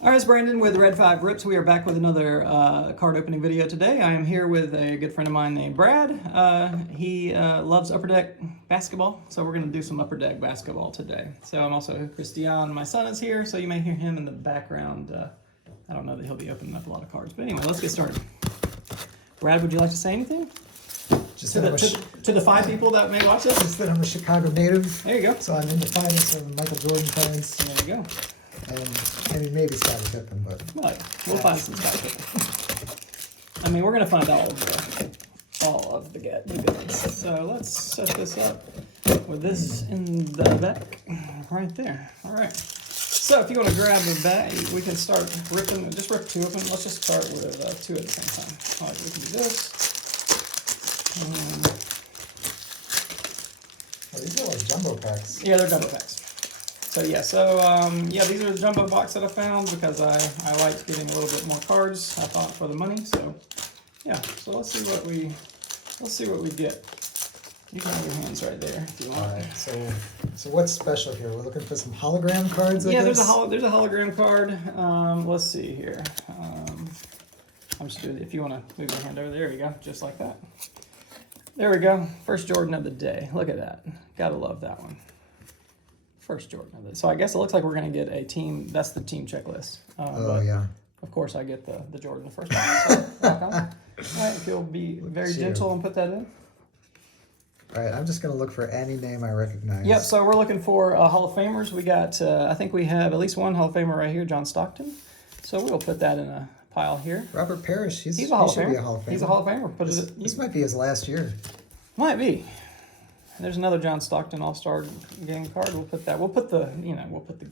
All right, it's Brandon with Red 5 Grips. We are back with another card opening video today. I am here with a good friend of mine named Brad. He loves Upper Deck basketball, so we're going to do some Upper Deck basketball today. So I'm also Christian, my son is here, so you may hear him in the background. I don't know that he'll be opening up a lot of cards, but anyway, let's get started. Brad, would you like to say anything? Just To the 5 people that may watch this? Just that I'm a Chicago native. There you go. So I'm into finance and Michael Jordan fans. There you go. And I mean, maybe Scottie Pippen, but... Well, we'll find some Scottie Pippen. I mean, we're going to find all of the good ones. So let's set this up with this in the back right there. All right. So if you want to grab the bag, we can start ripping. Just rip 2 of them. Let's just start with 2 at the same time. All right, we can do this. Oh, these are like jumbo packs. Yeah, they're jumbo packs. So yeah, these are the jumbo box that I found because I like getting a little bit more cards. I thought for the money. So yeah, so let's see what we get. You can have your hands right there if you want. All right. So what's special here? We're looking for some hologram cards. I guess? There's a hologram card. Let's see here. I'm just doing it. If you want to move your hand over there, you go, just like that. There we go. First Jordan of the day. Look at that. Gotta love that one. First Jordan of it. So I guess it looks like we're going to get a team. That's the team checklist. Oh, yeah. Of course, I get the Jordan the first time. So rock on. All right, if you'll be very gentle and put that in. All right, I'm just going to look for any name I recognize. Yep, so we're looking for Hall of Famers. We got, I think we have at least one Hall of Famer right here, John Stockton. So we'll put that in a pile here. Robert Parrish, he's a Hall of Famer. Be a Hall of Famer. He's a Hall of Famer. This might be his last year. Might be. There's another John Stockton All-Star Game card. We'll put that. We'll put the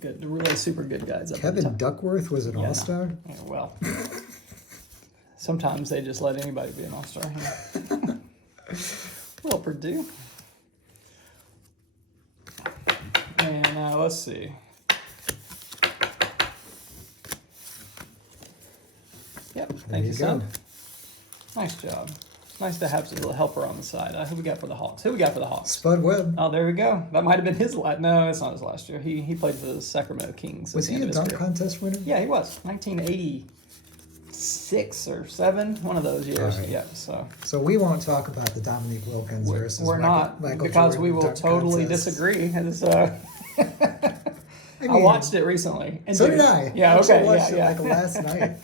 good, the really super good guys up. Kevin Duckworth was an All-Star? No. Yeah, well, sometimes they just let anybody be an All-Star. Yeah. Well, Purdue. And let's see. Yep, thank you, son. Nice job. Nice to have a little helper on the side. Who we got for the Hawks? Spud Webb. Oh, there we go. That might have been his last. No, it's not his last year. He played for the Sacramento Kings. Was he a dunk contest winner? Yeah, he was. 1986 or 7, one of those years. Right. Yeah. So we won't talk about the Dominique Wilkins versus Michael because Jordan we will totally disagree. I watched it recently. And so did I. Yeah. Okay. Watched it like last night.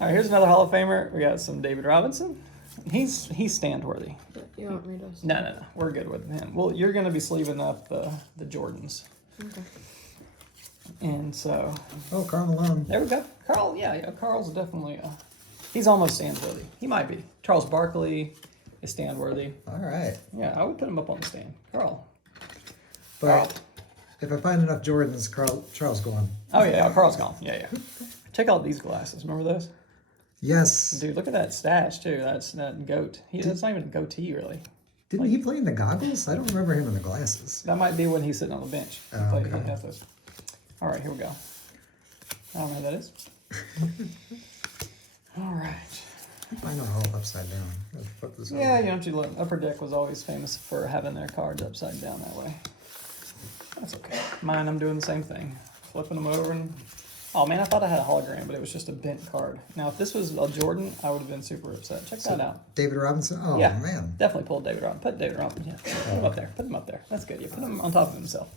All right, here's another Hall of Famer. We got some David Robinson. He's stand worthy. You want me to? No. We're good with him. Well, you're going to be sleeving up the Jordans. Okay. And so. Oh, Karl Malone. There we go. Karl, yeah. Karl's definitely. He's almost stand worthy. He might be. Charles Barkley is stand worthy. All right. Yeah, I would put him up on the stand. Karl. But if I find enough Jordans, Charles gone. Oh yeah, Karl's gone. Yeah. Check out these glasses. Remember those? Yes. Dude, look at that stash, too. That's that goat. That's not even a goatee, really. Didn't he play in the goggles? I don't remember him in the glasses. That might be when he's sitting on the bench. Okay. Those. All right, here we go. I don't know who that is. All right. I know all upside down. Flip this yeah, over. Upper Deck was always famous for having their cards upside down that way. That's okay. Mine, I'm doing the same thing. Flipping them over and... Oh, man, I thought I had a hologram, but it was just a bent card. Now, if this was a Jordan, I would have been super upset. Check that out. David Robinson? Oh, yeah, man. Definitely pulled David Robinson. Put David Robinson, yeah. Put him up there. Put him up there. That's good. You put him on top of himself.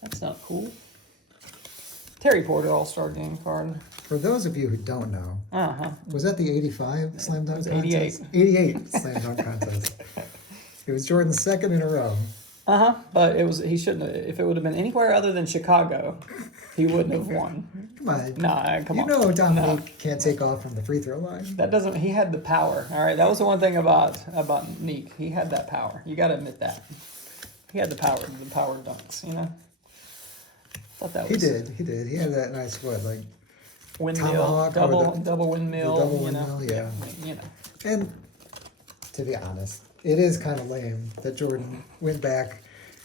That's not cool. Terry Porter All-Star Game card. For those of you who don't know, was that the 85 slam dunk contest? 88 slam dunk contest. It was Jordan's second in a row. But he shouldn't have. If it would have been anywhere other than Chicago, he wouldn't have won. Come on. Nah, come on. You know Dominique can't take off from the free throw line. He had the power. All right, that was the one thing about Neek. He had that power. You got to admit that. He had the power dunks, I thought that was... He did. He had that nice, windmill, double windmill. The double windmill, yeah. And to be honest, it is kind of lame that Jordan went back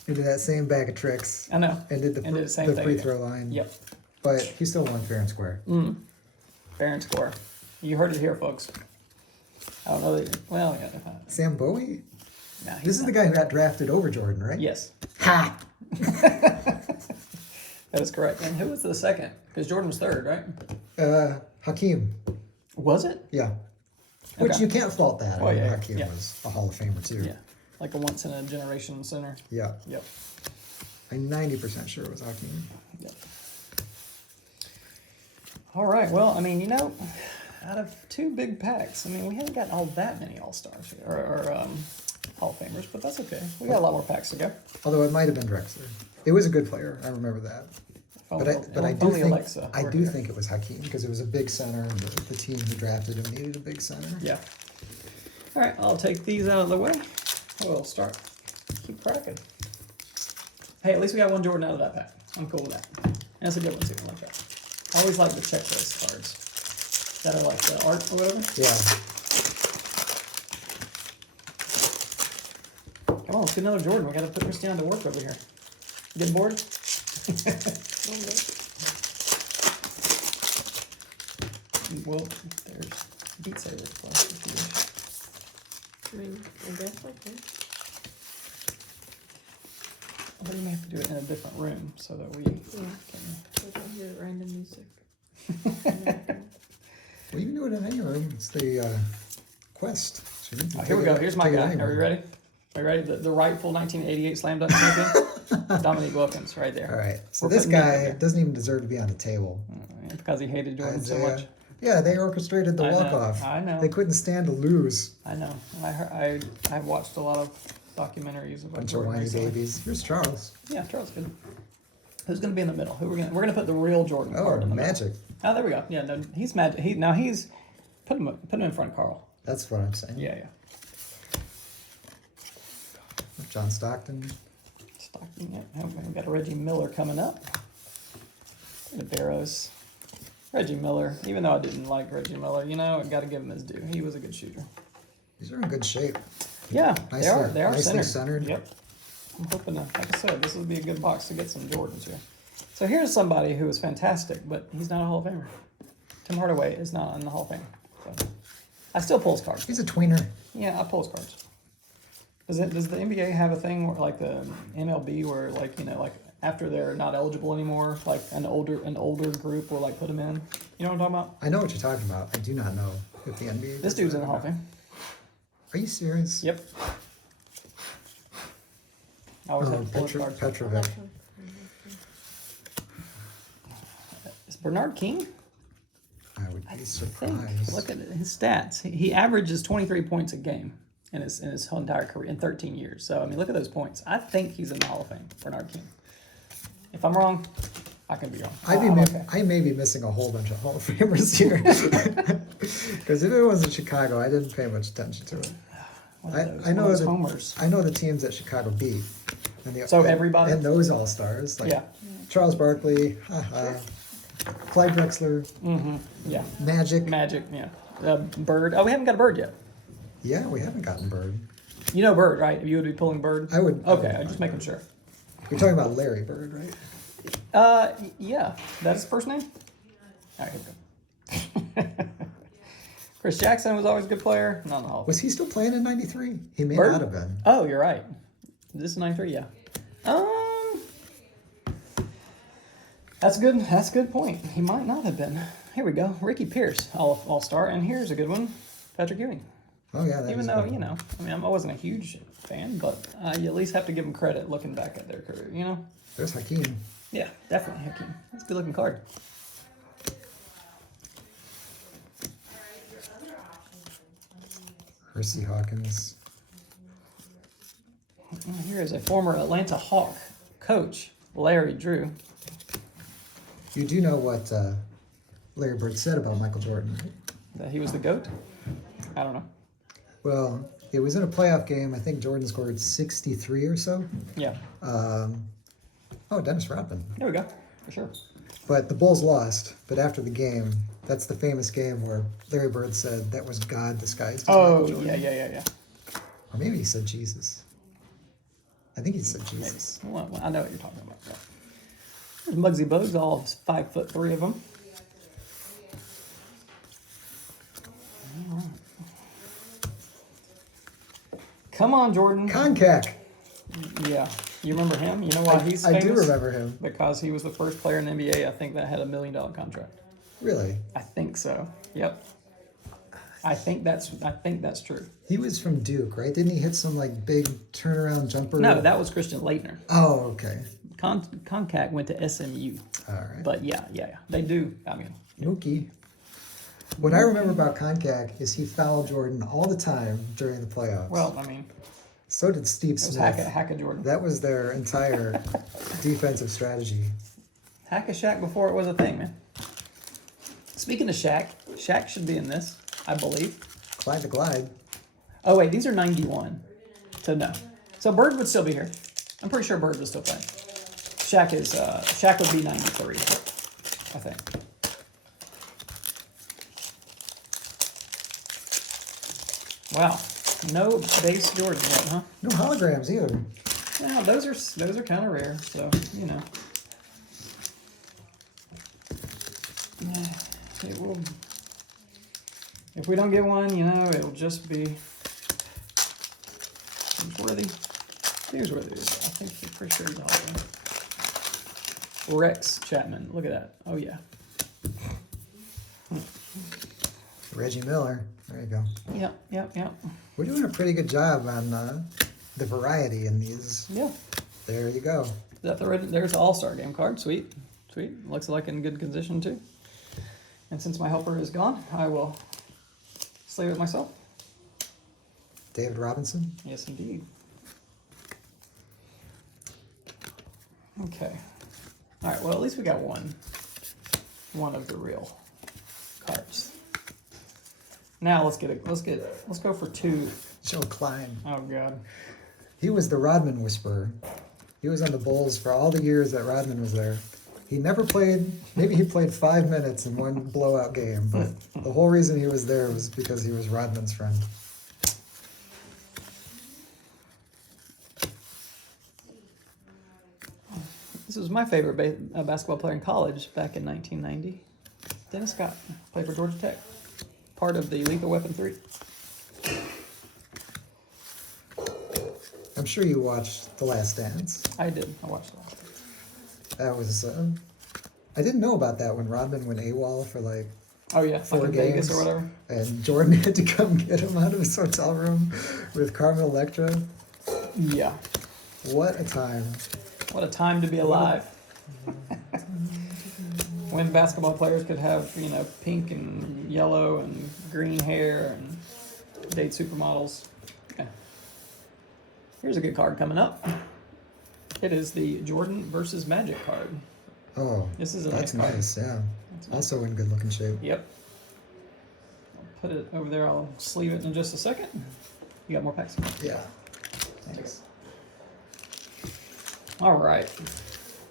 into that same bag of tricks. I know. And did the free throw line. Yep. But he still won fair and square. Fair and square. You heard it here, folks. I don't know that. Well, yeah. Sam Bowie? Nah, this is the guy who got drafted over Jordan, right? Yes. Ha! That is correct. And who was the second? Because Jordan was third, right? Hakeem. Was it? Yeah. Which Okay. you can't fault that. Oh, yeah, Hakeem yeah. was a Hall of Famer too. Yeah. Like a once in a generation center. Yeah. Yep. I'm 90% sure it was Hakeem. Yep. All right. Well, I mean, out of two big packs, I mean, we haven't got all that many All-Stars or Hall of Famers, but that's okay. We got a lot more packs to go. Although it might have been Drexler. It was a good player. I remember that. But I do only think Alexa I over do here. think it was Hakeem because it was a big center, and the team who drafted him needed a big center. Yeah. All right, I'll take these out of the way. We'll start. Keep cracking. Hey, at least we got one Jordan out of that pack. I'm cool with that. And that's a good one too. I like that. I always like the checklist cards that are like the art or whatever. Yeah. Come on, let's get another Jordan. We got to put Christiana to work over here. Getting bored? Well, there's Beat Saber plus. I mean, I guess I can. But you may have to do it in a different room so that we Yeah. can. So I can hear random music. Well, you can do it in any room. It's the quest. So you can Oh, here we take go. it- Here's my take it guy. Are anywhere. we ready? Are you ready? The rightful 1988 slam dunk champion, Dominique Wilkins, right there. All right. So We're this putting Nick guy in here. doesn't even deserve to be on the table. Because he hated Jordan so Isaiah. much. Yeah, they orchestrated the I know, walk-off. I know. They couldn't stand to lose. I know. I've watched a lot of documentaries about Bunch of Jordan whiny recently. babies. Here's Charles. Yeah, Charles good. Who's gonna be in the middle? We're gonna put the real Jordan Oh, card in the magic. middle. Oh, there we go. Yeah, no, he's magic. He's put him in front of Carl. That's what I'm saying. Yeah. John Stockton. Stockton. Yeah. Oh, we got a Reggie Miller coming up. The Barrows. Reggie Miller. Even though I didn't like Reggie Miller, I got to give him his due. He was a good shooter. These are in good shape. Yeah, they are. Nicely- They are nicely centered. centered. Yep. I'm hoping to, like I said, this will be a good box to get some Jordans here. So here's somebody who is fantastic, but he's not a Hall of Famer. Tim Hardaway is not in the Hall of Fame. So I still pull his cards. He's a tweener. Yeah, I pull his cards. Does the NBA have a thing where, like the MLB, where like after they're not eligible anymore, like an older group will like put them in? You know what I'm talking about? I know what you're talking about. I do not know if the NBA. This does dude's that in the or Hall of not. Fame. Are you serious? Yep. I always Oh, have to pull his cards. Petrovic. Is Bernard King? I would be Think, surprised. look at his stats. He averages 23 points a game in his whole entire career in 13 years. So I mean, look at those points. I think he's in the Hall of Fame, Bernard King. If I'm wrong, I can be wrong. I'm okay. I may be missing a whole bunch of Hall of Famers here. Because if it wasn't Chicago, I didn't pay much attention to it. I know those the homers. I know the teams that Chicago beat. And So everybody? and those all stars like Yeah. Charles Barkley, Clyde Drexler, Yeah. Magic. Yeah. Bird. Oh, we haven't got a Bird yet. Yeah, we haven't gotten Bird. You know Bird, right? You would be pulling Bird? I would. Okay, I'm just making sure. You're talking about Larry Bird, right? Yeah. That's his first name? All right, here we go. Chris Jackson was always a good player. Not in the Hall of Fame. Was he still playing in '93? He may Bird? not have been. Oh, you're right. This is 93, yeah. That's good. That's a good point. He might not have been. Here we go. Ricky Pierce, all-star, and here's a good one. Patrick Ewing. Oh yeah, that Even is though good. I mean, I wasn't a huge fan, but you at least have to give him credit looking back at their career. There's Hakeem. Yeah, definitely Hakeem. That's a good looking card. Hersey Hawkins. And here is a former Atlanta Hawk coach, Larry Drew. You do know what Larry Bird said about Michael Jordan, right? That he was the GOAT. I don't know. Well, it was in a playoff game. I think Jordan scored 63 or so. Yeah, Oh, Dennis Rodman. there we go. For sure. But the Bulls lost. But after the game, that's the famous game where Larry Bird said that was God disguised as Michael Oh, Jordan. yeah. Or maybe he said Jesus. I think he said Jesus. Well, I know what you're talking about. Yeah. There's Muggsy Bogues, all 5'3" of them. Come on, Jordan. Concac. Yeah. You remember him? You know why he's I famous? do remember him. Because he was the first player in the NBA, I think, that had $1 million contract. Really? I think so. Yep. I think that's true. He was from Duke, right? Didn't he hit some like big turnaround jumper? No, that was Christian Laettner. Oh, okay. Concac went to SMU. All right. But yeah, they do. I mean, Mookie. What I remember about Concac is he fouled Jordan all the time during the playoffs. well, I mean, So did Steve it was Smith. Hack a Jordan. That was their entire defensive strategy. Hack a Shaq before it was a thing, man. Speaking of Shaq, Shaq should be in this, I believe. Clyde the Glide. Oh wait, these are 91. So no. So Bird would still be here. I'm pretty sure Bird would still play. Shaq would be 93, I think. Wow. No base Jordan yet, huh? No holograms either. No, those are kind of rare, so you know. Yeah, it will. If we don't get one, you know, it'll just be. Here's Worthy. Here's Worthy. I think you're pretty sure he's a hologram. Rex Chapman. Look at that. Oh yeah. Reggie Miller. There you go. Yep. We're doing a pretty good job on the variety in these. Yeah. There you go. There's the All-Star game card. Sweet. Looks like in good condition too. And since my helper is gone, I will slave it myself. David Robinson. Yes, indeed. Okay. All right. Well, at least we got one of the real cards. Now let's go for two. Joe Klein. Oh God. He was the Rodman whisperer. He was on the Bulls for all the years that Rodman was there. He never played, maybe he played 5 minutes in one blowout game, but the whole reason he was there was because he was Rodman's friend. This was my favorite basketball player in college back in 1990. Dennis Scott played for Georgia Tech. Part of the Lethal Weapon 3. I'm sure you watched The Last Dance. I did. I watched that. That was, I didn't know about that when Rodman went AWOL for like Oh yeah, 4 like in games. Vegas or whatever. And Jordan had to come get him out of his hotel room with Carmen Electra. Yeah. What a time. What a time to be alive. When basketball players could have, you know, pink and yellow and green hair and date supermodels. Okay. Here's a good card coming up. It is the Jordan versus Magic card. Oh, This is a that's nice card. nice, yeah. That's nice. Also in good looking shape. Yep. I'll put it over there. I'll sleeve it in just a second. You got more packs? Yeah. Thanks. All right.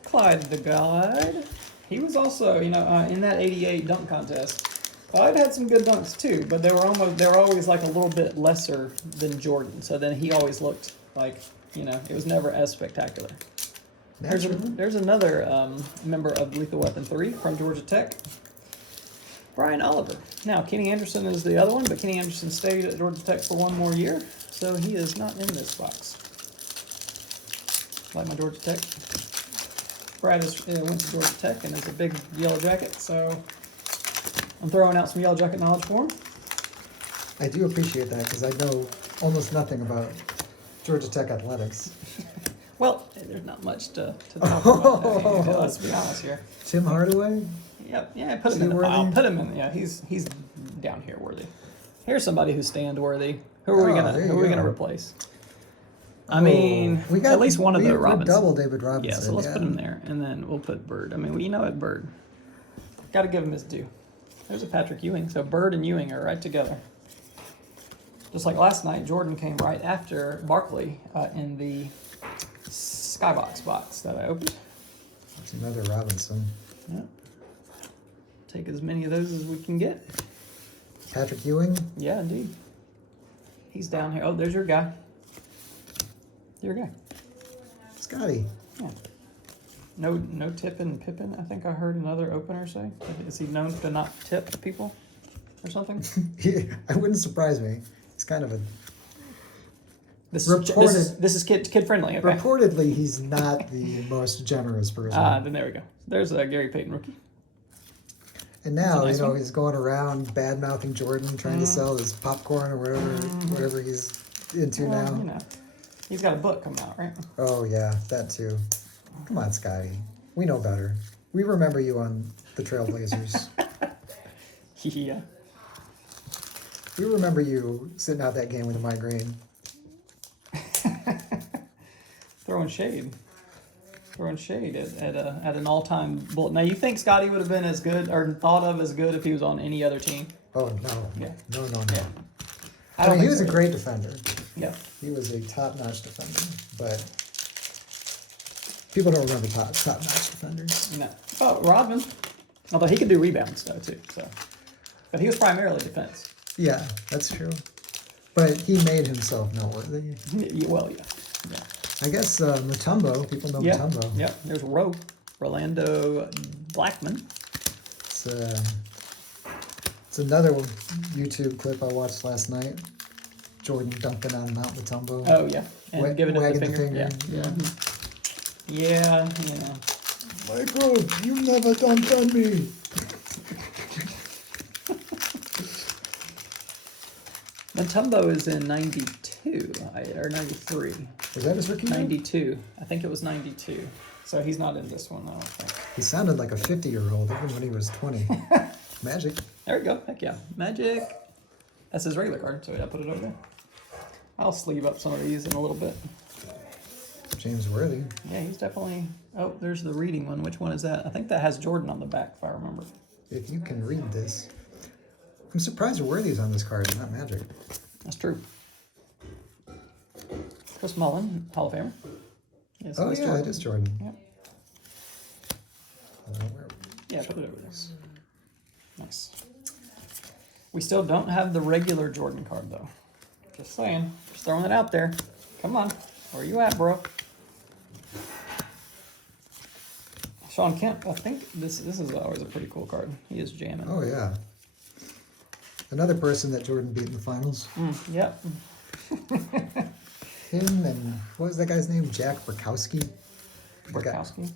Clyde the Glide. He was also, you know, in that '88 dunk contest. Clyde had some good dunks too, but they were always like a little bit lesser than Jordan. So then he always looked like, you know, it was never as spectacular. There's another member of Lethal Weapon 3 from Georgia Tech, Brian Oliver. Now, Kenny Anderson is the other one, but Kenny Anderson stayed at Georgia Tech for 1 more year, so he is not in this box. Like my Georgia Tech. Brad went to Georgia Tech and is a big Yellow Jacket, so I'm throwing out some Yellow Jacket knowledge for him. I do appreciate that because I know almost nothing about Georgia Tech athletics. Well, there's not much to talk about. Let's be honest here. Tim Hardaway? Yep, yeah, put Is him in he the pile. worthy? Put him in. Yeah, he's down here worthy. Here's somebody who's stand worthy. Who are we there you gonna go. replace? I mean, we got at least one of the we're Robinson. double David Robinson. Yeah, so let's put him there, and then we'll put Bird. I mean, you know it, Bird. Got to give him his due. There's a Patrick Ewing. So Bird and Ewing are right together. Just like last night, Jordan came right after Barkley in the Skybox box that I opened. It's another Robinson. Yeah. Take as many of those as we can get. Patrick Ewing? Yeah, indeed. He's down here. Oh, there's your guy. Your guy. Scotty. Yeah. No tipping Pippin. I think I heard another opener say. Is he known to not tip people or something? It wouldn't surprise me. He's kind of a This Reported- is kid friendly. Okay. Reportedly, he's not the most generous person. Then there we go. There's a Gary Payton rookie. And now, nice one. he's going around bad mouthing Jordan, trying to sell his popcorn or whatever he's into Well, now. you know, he's got a book coming out, right? Oh yeah, that too. Come on, Scotty. We know better. We remember you on the Trailblazers. Yeah. We remember you sitting out that game with a migraine. Throwing shade at an all-time Bullet. Now, you think Scotty would have been as good or thought of as good if he was on any other team? Oh no. Yeah. No. Yeah. I mean, he was a so. great defender. Yeah. He was a top-notch defender, but people don't remember top-notch defenders. No. Oh, Rodman. Although he could do rebounds though too. So, but he was primarily defense. Yeah, that's true. But he made himself noteworthy. Well, yeah. Yeah. I guess Mutombo, people know Yeah. Mutombo. Yeah. There's Rolando Blackman. It's another YouTube clip I watched last night. Jordan dunking on Mount Mutombo. Oh yeah, and giving him the wagging finger. Yeah. Michael, you never dunked on me. Mutombo is in 92 or 93. Was that his rookie year? 92. I think it was 92. So he's not in this one, I don't think. He sounded like a 50-year-old even when he was 20. Magic. There we go. Heck yeah. Magic. That's his regular card, so I put it over there. I'll sleeve up some of these in a little bit. James Worthy. Yeah, he's definitely... Oh, there's the reading one. Which one is that? I think that has Jordan on the back, if I remember. If you can read this. I'm surprised Worthy's on this card, not Magic. That's true. Chris Mullin, Hall of Famer. Yes, Oh that's yeah, Jordan. it is Jordan. Yep. Where- Yeah, put it over there. Nice. We still don't have the regular Jordan card, though. Just saying. Just throwing it out there. Come on. Where you at, bro? Sean Kemp, I think this is always a pretty cool card. He is jamming. Oh yeah. Another person that Jordan beat in the finals. Yep. Him and what was that guy's name? Jack Burkowski. Burkowski.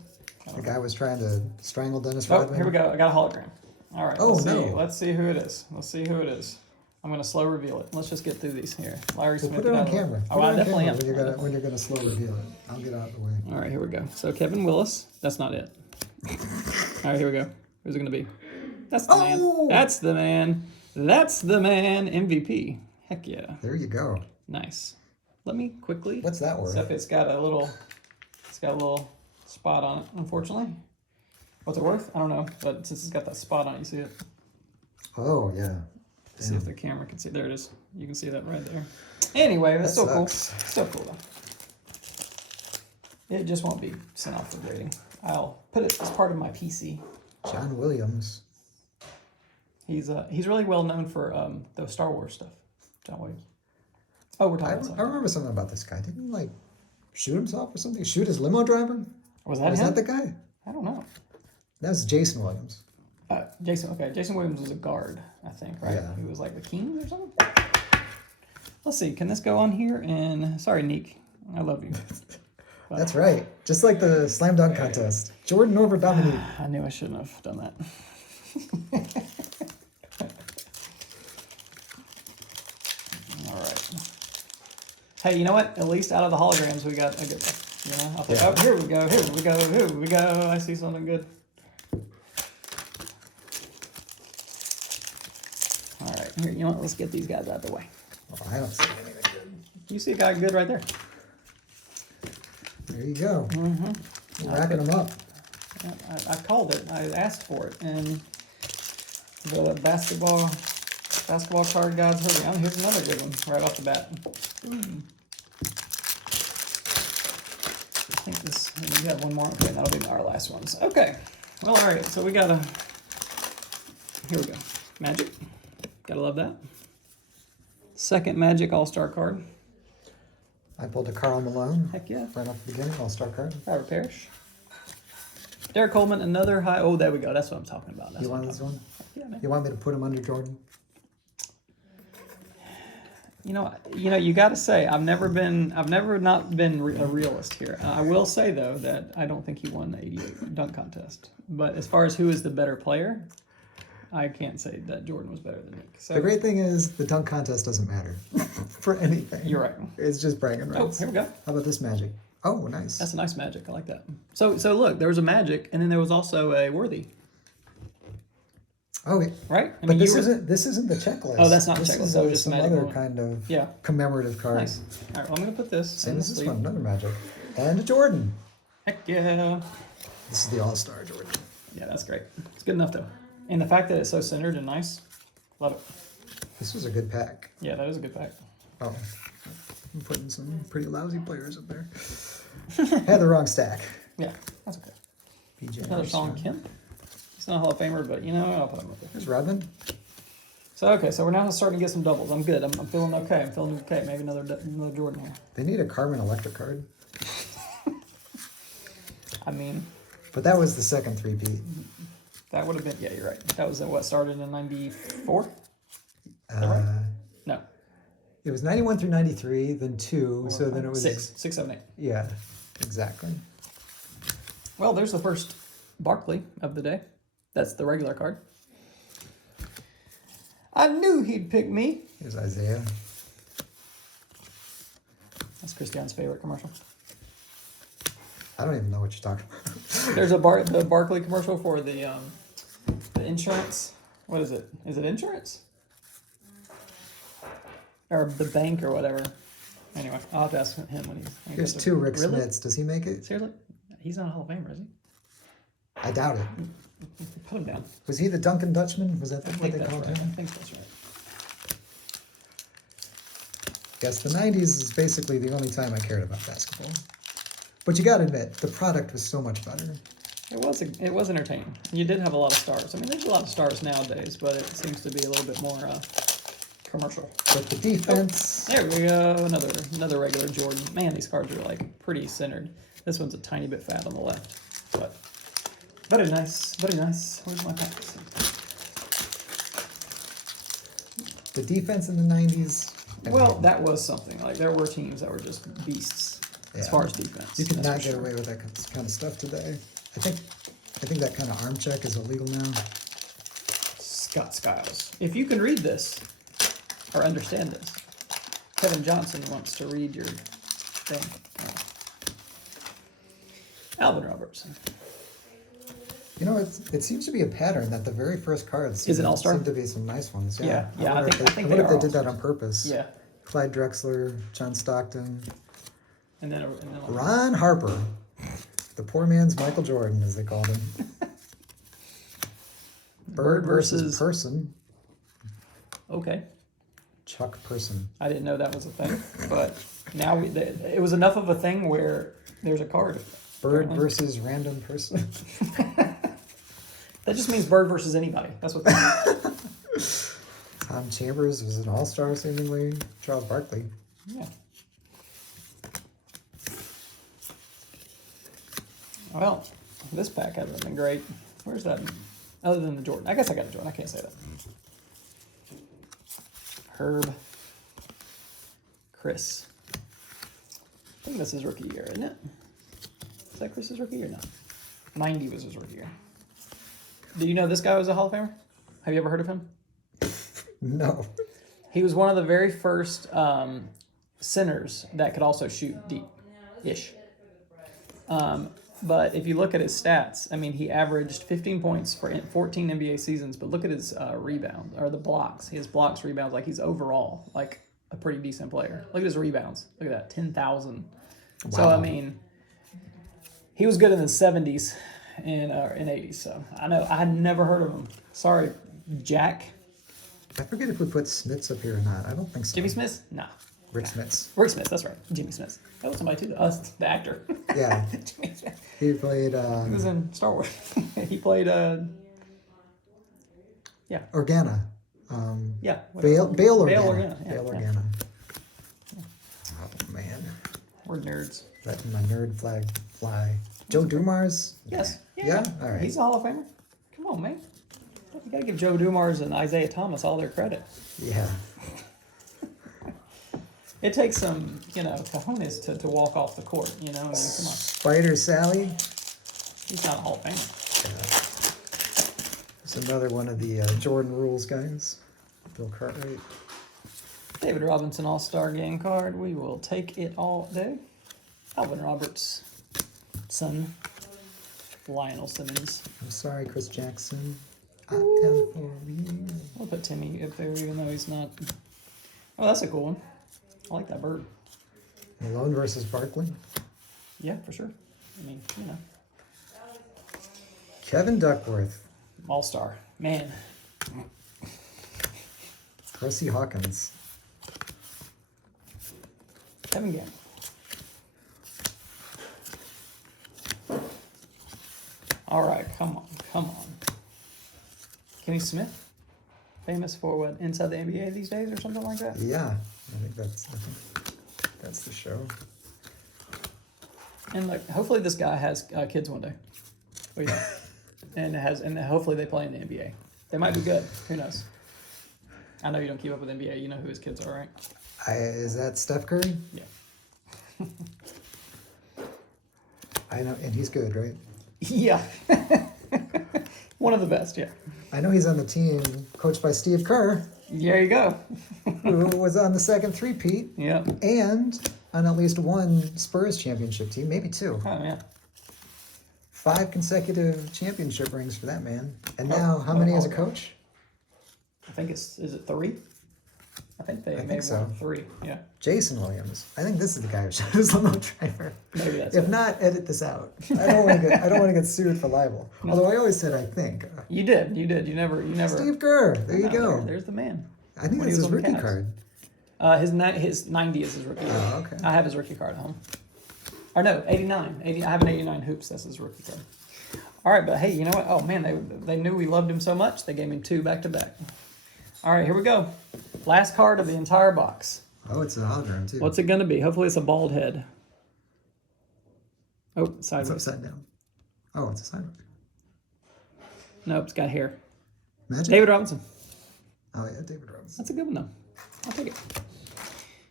The guy was trying to strangle Dennis Oh, Rodman. here we go. I got a hologram. All right. Oh, let's see. no. Let's see who it is. Let's see who it is. I'm gonna slow reveal it. Let's just get through these here. Larry Well, Smith. put it on camera. Oh, Put it I on definitely camera am. when you're gonna slow reveal it. I'll get out of the way. All right, here we go. So Kevin Willis. That's not it. All right, here we go. Who's it gonna be? That's the man. Oh! That's the man. That's the man. MVP. Heck yeah. There you go. Nice. Let me quickly. What's that word? Except it's got a little spot on it. Unfortunately. What's it worth? I don't know. But since it's got that spot on it, you see it. Oh yeah. See if the camera can see. There it is. You can see that right there. Anyway, that's so cool. sucks. Still cool though. It just won't be sent off for grading. I'll put it as part of my PC. John Williams. He's really well known for the Star Wars stuff. John Williams. Oh, we're I, talking about I something. remember something about this guy. Didn't he like shoot himself or something? Shoot his limo driver? Was that Was him? that the guy? I don't know. That's Jason Williams. Jason. Okay, Jason Williams was a guard, I think, right? Yeah. He was like the Kings or something. Let's see. Can this go on here? And sorry, Neek. I love you. That's right. Just like the slam dunk contest. Jordan over Dominique. I knew I shouldn't have done that. All right. Hey, you know what? At least out of the holograms, we got a good one. You know, I'll think, Yeah. oh, here we go, here we go, here we go. I see something good. All right, here, you know what? Let's get these guys out of the way. Oh, I don't see anything good. You see a guy good right there. There you go. Mm-hmm. Racking them up. Yeah, I called it. I asked for it, and the basketball card gods heard me. Oh, here's another good one right off the bat. I think this. We got one more. Okay, that'll be our last ones. Okay. Well, all right. So we got a. Here we go. Magic. Gotta love that. Second Magic All-Star card. I pulled a Karl Malone. Heck yeah. Right off the beginning, All-Star card. Robert Parrish. Derek Coleman, another high. Oh, there we go. That's what I'm talking about. That's You what want I'm this talking one? about. Yeah, man. You want me to put him under Jordan? You got to say, I've never not been a realist here. I will say though that I don't think he won the '88 dunk contest. But as far as who is the better player, I can't say that Jordan was better than Nick. So The great thing is the dunk contest doesn't matter for anything. you're right. It's just bragging Oh, rights. here we go. How about this Magic? Oh, nice. That's a nice Magic. I like that. So look, there was a Magic, and then there was also a Worthy, Oh, right? but this isn't the checklist. Oh, that's not the This checklist, is, that was just some Magic other one. kind of Yeah. commemorative cards. Nice. All right, well, I'm gonna put this. Same in as the this sleeve. one, another Magic, and a Jordan. Heck yeah. This is the All-Star Jordan. Yeah, that's great. It's good enough though, and the fact that it's so centered and nice, love it. This was a good pack. Yeah, that is a good pack. Oh, I'm putting some pretty lousy players up there. Had the wrong stack. Yeah, that's okay. PJ. Another Sean Kemp. He's not a Hall of Famer, but you know what? I'll put him up there. There's Rodman. So so we're now starting to get some doubles. I'm good. I'm feeling okay. I'm feeling okay. Maybe another Jordan here. They need a Carmen Electric card. I mean, But that was the second three-peat. that would have been. Yeah, you're right. That was what started in '94. Uh, No, It was 91 through 93, then 2, so then it was... 6, 7, 8. Yeah, exactly. Well, there's the first Barkley of the day. That's the regular card. I knew he'd pick me. Here's Isaiah. That's Christian's favorite commercial. I don't even know what you're talking about. There's the Barkley commercial for the insurance. What is it? Is it insurance? Or the bank or whatever. Anyway, I'll have to ask him when he Here's goes 2 Rick Really? Smiths. Does he make it? Seriously? He's not a Hall of Famer, is he? I doubt it. Put him down. Was he the Duncan Dutchman? Was that I what think they that's called right. I him? think that's right. Yes, the 90s is basically the only time I cared about basketball. But you gotta admit, the product was so much better. It was entertaining. You did have a lot of stars. I mean, there's a lot of stars nowadays, but it seems to be a little bit more commercial. But the defense... There we go. Another regular Jordan. Man, these cards are like pretty centered. This one's a tiny bit fat on the left, but very nice. Very nice. Where's my packs? The defense in the 90s... Well, that was something. Like there were teams that were just beasts as Yeah. far as defense. You could that's not for get sure. away with that kind of stuff today. I think that kind of arm check is illegal now. Scott Skiles. If you can read this or understand this, Kevin Johnson wants to read your thing. Alvin Robertson. You know, it seems to be a pattern that the very first cards Is it all-star? seem to be some nice ones. Yeah, I wonder think if they I wonder if are they did that all-stars. on purpose. Yeah. Clyde Drexler, John Stockton, And then Ron Harper, the poor man's Michael Jordan, as they called him. Bird versus Person. Okay. Chuck Person. I didn't know that was a thing, but now it was enough of a thing where there's a card. Bird apparently. versus Random Person. That just means bird versus anybody. That's what. Tom Chambers was an all-star, seemingly. Charles Barkley. Yeah. Well, this pack hasn't been great. Where's that? Other than the Jordan. I guess I got a Jordan. I can't say that. Herb. Chris. I think this is rookie year, isn't it? Is that Chris's rookie year? No. 90 was his rookie year. Do you know this guy was a Hall of Famer? Have you ever heard of him? No. He was one of the very first centers that could also shoot deep-ish. But if you look at his stats, I mean, he averaged 15 points for 14 NBA seasons, but look at his rebounds, or the blocks. His blocks, rebounds, like he's overall, like, a pretty decent player. Look at his rebounds. Look at that, 10,000. Wow. So, I mean, he was good in the 70s and in 80s, so I know. I had never heard of him. Sorry, Jack. I forget if we put Smiths up here or not. I don't think so. Jimmy Smith? Nah. Rick Smiths. Rick Smith, that's right. Jimmy Smith. That was somebody too. The actor. Yeah. Jimmy Smith. He played He was in Star Wars. He played, yeah. Organa. Yeah. Bale Organa. Bale Organa, yeah, Bale yeah. Organa. Oh, man. We're nerds. Letting my nerd flag fly. Joe Dumars? Yes. Yeah? All right. He's a Hall of Famer. Come on, man. You gotta give Joe Dumars and Isaiah Thomas all their credit. Yeah. It takes some, cojones to walk off the court, I mean, come on. Spider Sally. He's not a Hall of Famer. It's another one of the Jordan Rules guys. Bill Cartwright. David Robinson All-Star Game card. We will take it all day. Alvin Roberts' son, Lionel Simmons. I'm sorry, Chris Jackson. I am for you. We'll put Timmy up there even though he's not. Oh, that's a cool one. I like that bird. Malone versus Barkley. Yeah, for sure. I mean, Kevin Duckworth. All-Star. Man. Russie Hawkins. Kevin Gann. All right, come on. Kenny Smith, famous for what, Inside the NBA these days or something like that? Yeah, I think that's the show. And like, hopefully this guy has kids one day. Oh, yeah. and hopefully they play in the NBA. They might be good. Who knows? I know you don't keep up with NBA. You know who his kids are, right? Is that Steph Curry? Yeah. I know, and he's good, right? Yeah. One of the best, yeah. I know he's on the team coached by Steve Kerr, There you go. who was on the second three-peat, Yep. and on at least one Spurs championship team, maybe two. Oh, yeah. 5 consecutive championship rings for that man. And now, how many as a coach? I think is it 3? I think they I may think have so. won 3. Yeah. Jason Williams. I think this is the guy who shot his limo driver. Maybe that's If it. not, edit this out. I don't want to get sued for libel. Although I always said I think. You did. You never. Steve Kerr. There you go. There's the man. I think when he that's was his on the rookie Cavs. card. His 90 is his rookie card. Oh, okay. I have his rookie card at home. Or no, 89. I have an 89 hoops. That's his rookie card. All right, but hey, you know what? Oh man, they knew we loved him so much they gave me 2 back to back. All right, here we go. Last card of the entire box. Oh, it's a hologram too. What's it gonna be? Hopefully it's a bald head. Oh, It's sideways. upside down. Oh, it's a sideways. Nope, it's got hair. Magic? David Robinson. Oh yeah, David Robinson. That's a good one though. I'll take it.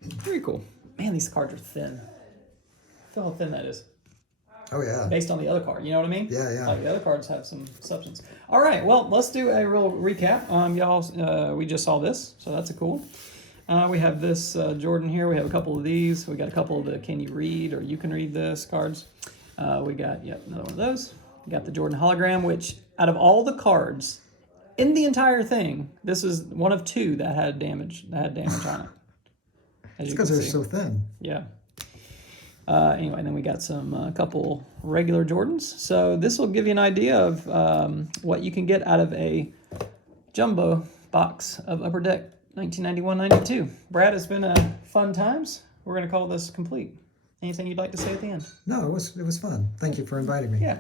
Very cool. Man, these cards are thin. Feel how thin that is. Oh yeah. Based on the other card, you know what I mean? Yeah, yeah. Like the other cards have some substance. All right, well, let's do a real recap. Y'all, we just saw this, so that's a cool one. We have this Jordan here. We have a couple of these. We got a couple of the Can You Read or You Can Read This cards. We got, another one of those. We got the Jordan hologram, which out of all the cards in the entire thing, this is one of 2 that had damage on it. As It's you because can they're see. so thin. Yeah. Anyway, then we got some couple regular Jordans. So this will give you an idea of what you can get out of a jumbo box of Upper Deck 1991-92. Brad, it's been fun times. We're going to call this complete. Anything you'd like to say at the end? No, it was fun. Thank you for inviting me. Yeah.